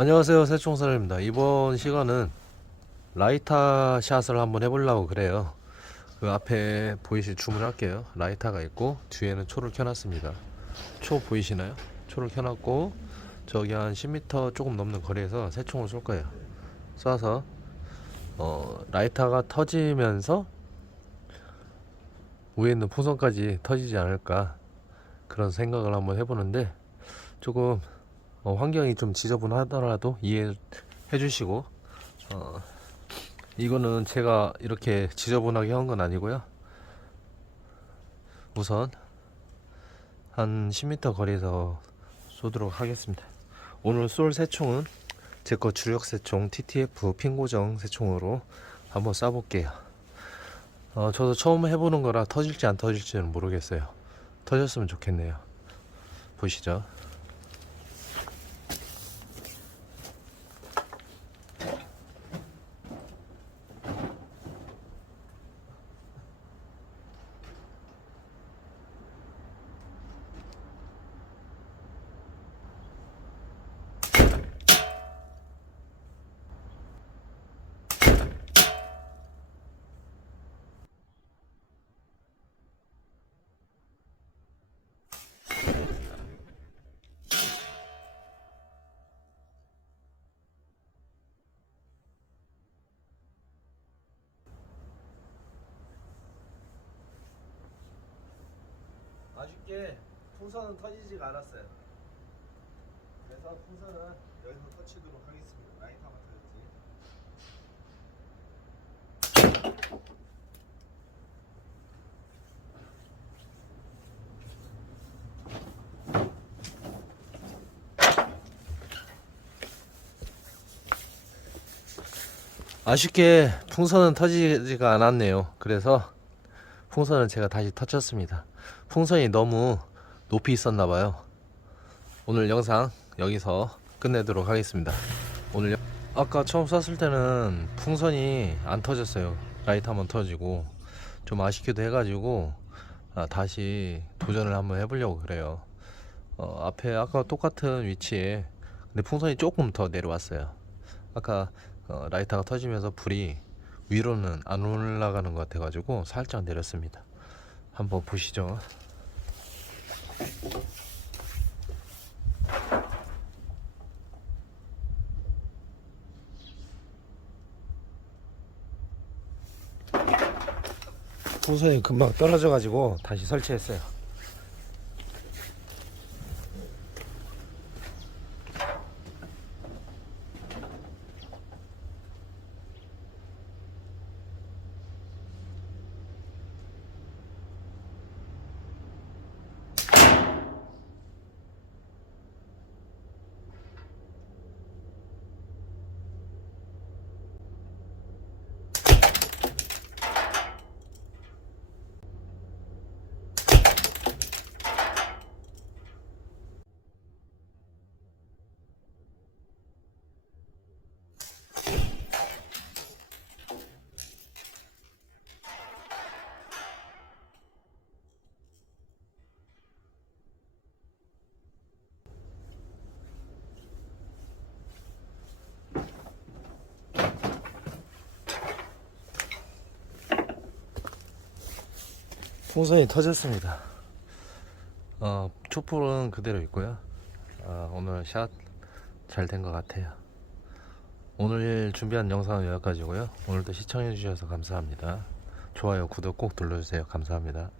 안녕하세요. 새총사입니다. 이번 시간은 라이터 샷을 한번 해보려고 그래요. 그 앞에 보이실 주문할게요. 라이터가 있고 뒤에는 초를 켜놨습니다. 초 보이시나요? 초를 켜놨고 저기 한 10m 조금 넘는 거리에서 새총을 쏠 거예요. 쏴서 어, 라이터가 터지면서 위에 있는 풍선까지 터지지 않을까 그런 생각을 한번 해보는데 조금 어, 환경이 좀 지저분하더라도 이해해 주시고 어, 이거는 제가 이렇게 지저분하게 한 건 아니고요. 우선 한 10m 거리에서 쏘도록 하겠습니다. 오늘 쏠 새총은 제 거 주력 새총 TTF 핑고정 새총으로 한번 쏴볼게요. 어, 저도 처음 해보는 거라 터질지 안 터질지는 모르겠어요. 터졌으면 좋겠네요. 보시죠 아쉽게 풍선은 터지지가 않았어요. 그래서 풍선은 여기서 터치도록 하겠습니다. 라이터만 터졌지. 아쉽게 풍선은 터지지가 않았네요. 그래서 풍선은 제가 다시 터쳤습니다. 풍선이 너무 높이 있었나 봐요. 오늘 영상 여기서 끝내도록 하겠습니다. 오늘 영- 아까 처음 쐈을 때는 풍선이 안 터졌어요. 라이트 한번 터지고 좀 아쉽기도 해가지고 아, 다시 도전을 한번 해보려고 그래요. 어, 앞에 아까 똑같은 위치에 근데 풍선이 조금 더 내려왔어요. 아까 어, 라이터가 터지면서 불이 위로는 안 올라가는 것 같아가지고 살짝 내렸습니다. 한번 보시죠. 풍선이 금방 떨어져가지고 다시 설치했어요. 풍선이 터졌습니다. 어, 촛불은 그대로 있고요. 어, 오늘 샷 잘 된 것 같아요. 오늘 준비한 영상은 여기까지고요. 오늘도 시청해 주셔서 감사합니다. 좋아요, 구독 꼭 눌러주세요. 감사합니다.